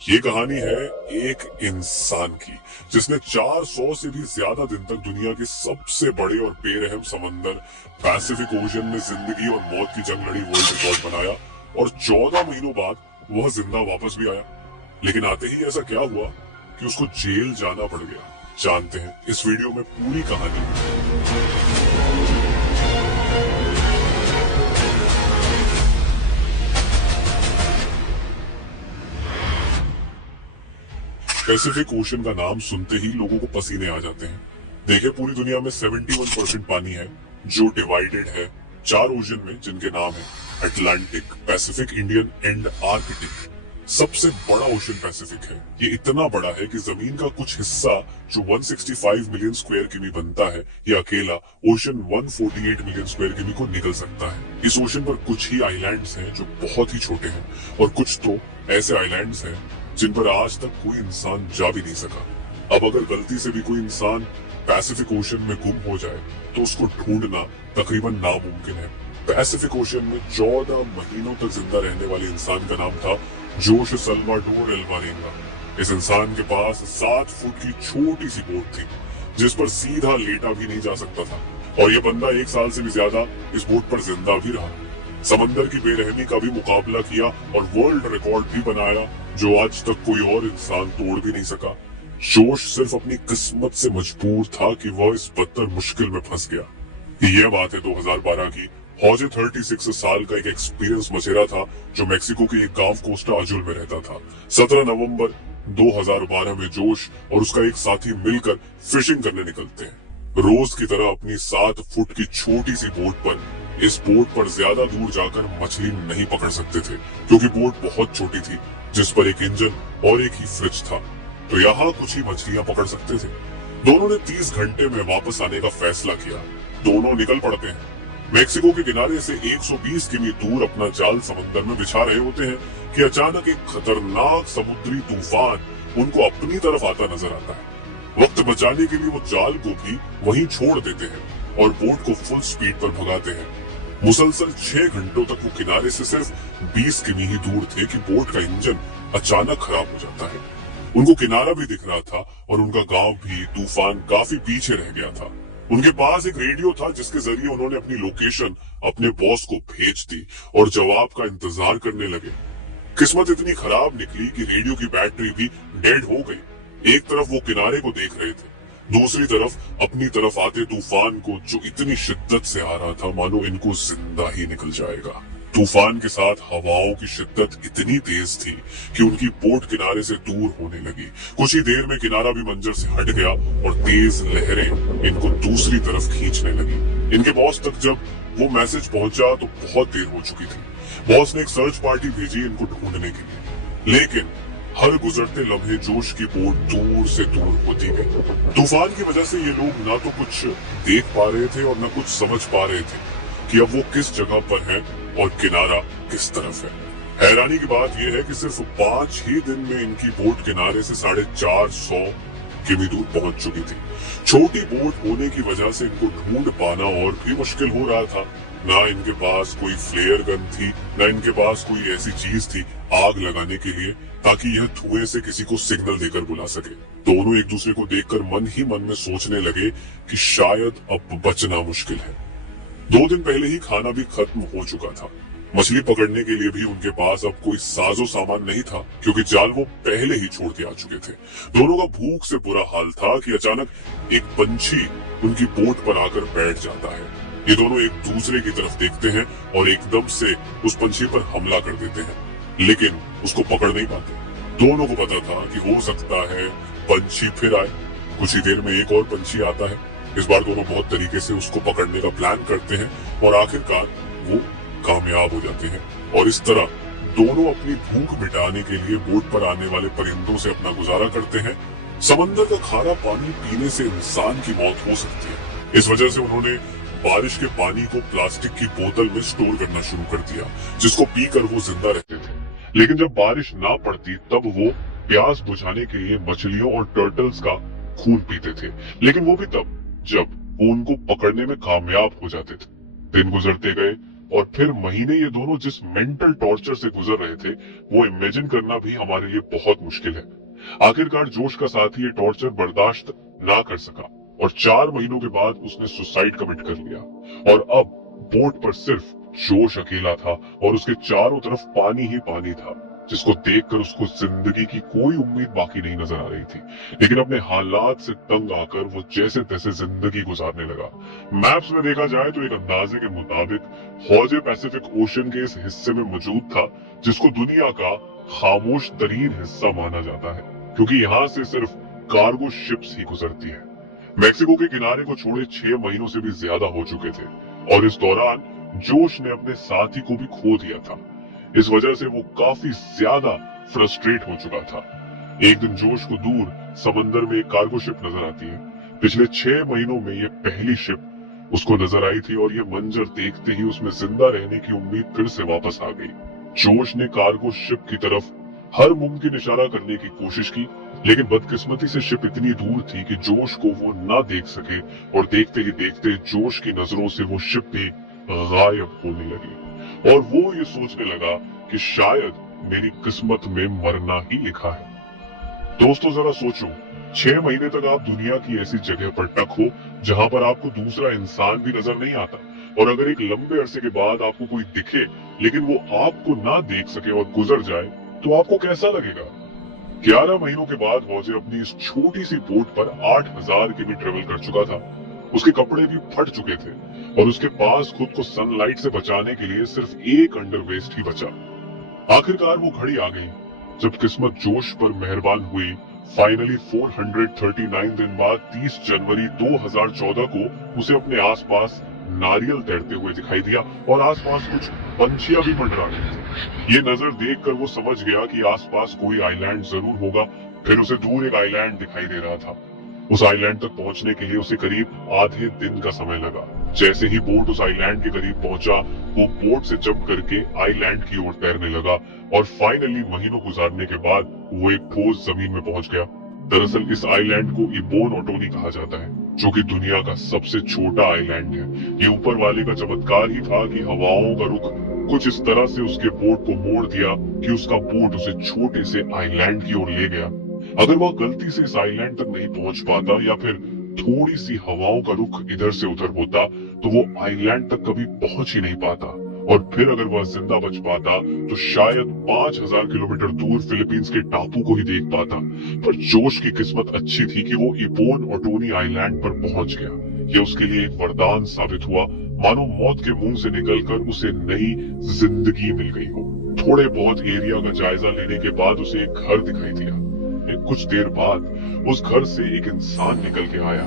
ये कहानी है एक इंसान की जिसने 400 से भी ज्यादा दिन तक दुनिया के सबसे बड़े और बेरहम समंदर पैसिफिक ओशन में जिंदगी और मौत की जंग लड़ी वर्ल्ड रिकॉर्ड बनाया और 14 महीनों बाद वह जिंदा वापस भी आया। लेकिन आते ही ऐसा क्या हुआ कि उसको जेल जाना पड़ गया। जानते हैं इस वीडियो में पूरी कहानी। पैसिफिक ओशन का नाम सुनते ही लोगों को पसीने आ जाते हैं। देखिए, पूरी दुनिया में 71% पानी है जो डिवाइडेड है 4 ओशन में, जिनके नाम है Atlantic, Pacific, Indian and Arctic. सबसे बड़ा ओशन पैसिफिक है। ये इतना बड़ा है कि जमीन का कुछ हिस्सा जो 165 मिलियन स्क्वायर किमी बनता है, ये अकेला ओशन 148 मिलियन स्क्वायर किमी को निकल सकता है। इस ओशन पर कुछ ही आइलैंड्स हैं जो बहुत ही छोटे हैं और कुछ तो ऐसे आइलैंड्स हैं जिन पर आज तक कोई इंसान जा भी नहीं सका। अब अगर गलती से भी कोई इंसान पैसिफिक ओशन में गुम हो जाए तो उसको ढूंढना तकरीबन नामुमकिन है। पैसिफिक ओशन में 14 महीनों तक जिंदा रहने वाले इंसान का नाम था जोश सल्वाडोर एल्वारेंगा। इस इंसान के पास 7 फुट की छोटी सी बोट थी जिस पर सीधा लेटा भी नहीं जा सकता था, और ये बंदा 1 साल से भी ज्यादा इस बोट पर जिंदा भी रहा। समंदर की बेरहमी का भी मुकाबला किया और वर्ल्ड रिकॉर्ड भी बनाया जो आज तक कोई और इंसान तोड़ भी नहीं सका। जोश सिर्फ अपनी किस्मत से मजबूर था कि वह इस बदतर मुश्किल में फंस गया। यह बात है 2012 की। हौजे 36 साल का एक एक्सपीरियंस मचेरा था जो मेक्सिको के एक गांव कोस्टा अजुल में रहता था। 17 नवंबर 2012 में जोश और उसका एक साथी मिलकर फिशिंग करने निकलते हैं। रोज की तरह अपनी 7 फुट की छोटी सी बोट पर इस बोट पर ज्यादा दूर जाकर मछली नहीं पकड़ सकते थे क्योंकि बोट बहुत छोटी थी जिस पर एक इंजन और एक ही फ्रिज था। तो यहाँ कुछ ही मछलियां पकड़ सकते थे। दोनों ने 30 घंटे में वापस आने का फैसला किया। दोनों निकल पड़ते हैं। मेक्सिको के किनारे से 120 किमी दूर अपना जाल समंदर में बिछा रहे होते हैं कि अचानक एक खतरनाक समुद्री तूफान उनको अपनी तरफ आता नजर आता है। वक्त बचाने के लिए वो जाल को भी वहीं छोड़ देते हैं और बोट को फुल स्पीड पर भगाते हैं। मुसलसल 6 घंटों तक वो किनारे से सिर्फ 20 किमी ही दूर थे कि बोट का इंजन अचानक खराब हो जाता है। उनको किनारा भी दिख रहा था और उनका गांव भी तूफान काफी पीछे रह गया था। उनके पास एक रेडियो था जिसके जरिए उन्होंने अपनी लोकेशन अपने बॉस को भेज दी और जवाब का इंतजार करने लगे। किस्मत इतनी खराब निकली कि रेडियो की बैटरी भी डेड हो गई। एक तरफ वो किनारे को देख रहे थे, दूसरी तरफ अपनी तरफ आते तूफान को जो इतनी शिद्दत से आ रहा था मानो इनको जिंदा ही निकल जाएगा। तूफान के साथ हवाओं की शिद्दत इतनी तेज थी कि उनकी बोट किनारे से दूर होने लगी। कुछ ही देर में किनारा भी मंजर से हट गया और तेज लहरें इनको दूसरी तरफ खींचने लगी। इनके बॉस तक जब वो मैसेज पहुंचा तो बहुत देर हो चुकी थी। बॉस ने एक सर्च पार्टी भेजी इनको ढूंढने के लिए, लेकिन हर गुजरते लम्हे जोश की बोट दूर से दूर होती गई। तूफान की वजह से ये लोग ना तो कुछ देख पा रहे थे और न कुछ समझ पा रहे थे कि अब वो किस जगह पर है और किनारा किस तरफ है। हैरानी की बात यह है कि सिर्फ 5 ही दिन में इनकी बोट किनारे से 450 किमी दूर पहुंच चुकी थी। छोटी बोट होने की वजह से इनको ढूंढ पाना और भी मुश्किल हो रहा था। ना इनके पास कोई फ्लेयर गन थी, ना इनके पास कोई ऐसी चीज थी आग लगाने के लिए ताकि यह धुएं से किसी को सिग्नल देकर बुला सके। दोनों एक दूसरे को देखकर मन ही मन में सोचने लगे कि शायद अब बचना मुश्किल है। 2 दिन पहले ही खाना भी खत्म हो चुका था। मछली पकड़ने के लिए भी उनके पास अब कोई साजो सामान नहीं था क्योंकि जाल वो पहले ही छोड़ के आ चुके थे। दोनों का भूख से बुरा हाल था कि अचानक एक पंछी उनकी बोट पर आकर बैठ जाता है। ये दोनों एक दूसरे की तरफ देखते हैं और एकदम से उस पंछी पर हमला कर देते हैं, लेकिन उसको पकड़ नहीं पाते। दोनों को पता था कि हो सकता है पंछी फिर आए। कुछ ही देर में एक और पंछी आता है। इस बार दोनों बहुत तरीके से उसको पकड़ने का प्लान करते हैं और आखिरकार वो कामयाब हो जाते हैं। और इस तरह दोनों अपनी भूख मिटाने के लिए बोट पर आने वाले परिंदों से अपना गुजारा करते हैं। समंदर का खारा पानी पीने से इंसान की मौत हो सकती है। इस वजह से उन्होंने बारिश के पानी को प्लास्टिक की बोतल में स्टोर करना शुरू कर दिया जिसको पीकर वो जिंदा रहते थे। लेकिन जब बारिश ना पड़ती तब वो प्यास बुझाने के लिए मछलियों और टर्टल्स का खून पीते थे, लेकिन वो भी तब जब वो उनको पकड़ने में कामयाब हो जाते थे। दिन गुजरते गए, और फिर महीने ये दोनों जिस मेंटल टॉर्चर से गुजर रहे थे वो इमेजिन करना भी हमारे लिए बहुत मुश्किल है। आखिरकार जोश का साथी ये टॉर्चर बर्दाश्त ना कर सका और 4 महीनों के बाद उसने सुसाइड कमिट कर लिया। और अब बोट पर सिर्फ जोश अकेला था और उसके चारों तरफ पानी ही पानी था, जिसको देखकर उसको जिंदगी की कोई उम्मीद बाकी नहीं नजर आ रही थी। लेकिन अपने हालात से तंग आकर वो जैसे तैसे जिंदगी गुजारने लगा। मैप्स में देखा जाए तो एक अंदाजे के मुताबिक हौजे पैसिफिक ओशन के इस हिस्से में मौजूद था, जिसको दुनिया का खामोश तरीन हिस्सा माना जाता है, क्योंकि यहाँ से सिर्फ कार्गो शिप्स ही गुजरती है। मेक्सिको के किनारे को छोड़े 6 महीनों से भी ज्यादा हो चुके थे और इस दौरान जोश ने अपने साथी को भी खो दिया था। इस वजह से वो काफी ज्यादा फ्रस्ट्रेट हो चुका था। एक दिन जोश को दूर समंदर में एक कार्गो शिप नजर आती है। पिछले 6 महीनों में ये पहली शिप उसको नजर आई थी और ये मंजर देखते ही उसमें जिंदा रहने की उम्मीद फिर से वापस आ गई। जोश ने कार्गो शिप की तरफ हर मुमकिन इशारा करने की कोशिश की, लेकिन बदकिस्मती से शिप इतनी दूर थी कि जोश को वो ना देख सके और देखते ही देखते जोश की नजरों से वो शिप भी गायब होने लगी और वो ये सोचने लगा कि शायद मेरी किस्मत में मरना ही लिखा है। दोस्तों जरा सोचो, 6 महीने तक आप दुनिया की ऐसी जगह पर टक हो जहां पर आपको दूसरा इंसान भी नजर नहीं आता, और अगर एक लंबे अरसे के बाद आपको कोई दिखे लेकिन वो आपको ना देख सके और गुजर जाए तो आपको कैसा लगेगा। 11 महीनों के बाद हौजे अपनी इस छोटी सी बोट पर 8000 किमी ट्रेवल कर चुका था। उसके कपड़े भी फट चुके थे और उसके पास खुद को सनलाइट से बचाने के लिए सिर्फ एक अंडरवेस्ट ही बचा। आखिरकार वो घड़ी आ गई जब किस्मत जोश पर मेहरबान हुई। फाइनली 439 दिन बाद 30 जनवरी 2014 को उसे अपने आसपास नारियल तैरते हुए दिखाई दिया और आसपास कुछ पंछियां भी मंडरा रही थी। ये नजर देखकर वो समझ गया कि आसपास कोई आइलैंड जरूर होगा। फिर उसे दूर एक आइलैंड दिखाई दे रहा था। उस आइलैंड तक पहुंचने के लिए उसे करीब आधे दिन का समय लगा। जैसे ही बोट उस आइलैंड के करीब पहुंचा, वो बोट से जंप करके आइलैंड की ओर तैरने लगा और फाइनली महीनों गुजारने के बाद वो एक ठोस जमीन में पहुंच गया। दरअसल इस आइलैंड को इबोन ओटोनी कहा जाता है, जो कि दुनिया का सबसे छोटा आइलैंड है। ये ऊपर वाले का चमत्कार ही था कि हवाओं का रुख कुछ इस तरह से उसके बोट को मोड़ दिया कि उसका बोट उसे छोटे से आइलैंड की ओर ले गया। अगर वह गलती से इस आइलैंड तक नहीं पहुंच पाता या फिर थोड़ी सी हवाओं का रुख इधर से उधर होता तो वो आइलैंड तक कभी पहुंच ही नहीं पाता, और फिर अगर वह जिंदा बच पाता तो शायद 5000 किलोमीटर दूर फिलीपींस के टापू को ही देख पाता। पर जोश की किस्मत अच्छी थी कि वो इबोन ओटोनी आइलैंड पर पहुंच गया। ये उसके लिए एक वरदान साबित हुआ, मानो मौत के मुंह से निकलकर उसे नई जिंदगी मिल गई हो। थोड़े बहुत एरिया का जायजा लेने के बाद उसे एक घर दिखाई दिया। कुछ देर बाद उस घर से एक इंसान निकल के आया।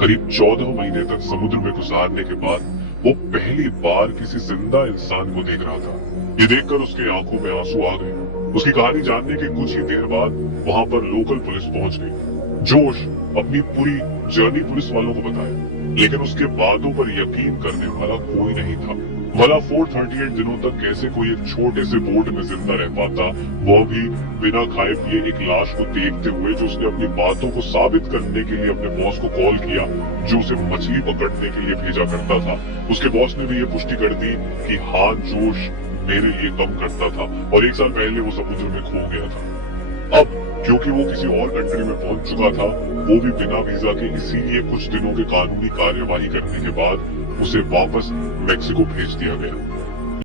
करीब 14 महीने तक समुद्र में गुजारने के बाद वो पहली बार किसी जिंदा इंसान को देख रहा था। ये देखकर उसके आंखों में आंसू आ गए। उसकी कहानी जानने के कुछ ही देर बाद वहां पर लोकल पुलिस पहुंच गई। जोश अपनी पूरी जर्नी पुलिस वालों को बताया, लेकिन उसके बातों पर यकीन करने वाला कोई नहीं था। भला 438 दिनों तक कैसे कोई एक छोटे से बोट में जिंदा रह पाता, वो भी बिना खाए पिए एक लाश को देखते हुए, जो उसने अपनी बातों को साबित करने के लिए अपने बॉस को कॉल किया, जो उसे मछली पकड़ने के लिए भेजा करता था। उसके बॉस ने भी ये पुष्टि कर दी कि हाँ, जोश मेरे लिए कम करता था और 1 साल पहले वो समुद्र में खो गया था। अब क्योंकि वो किसी और कंट्री में पहुंच चुका था, वो भी बिना वीजा के, इसीलिए कुछ दिनों के कानूनी कार्यवाही करने के बाद उसे वापस मेक्सिको भेज दिया गया।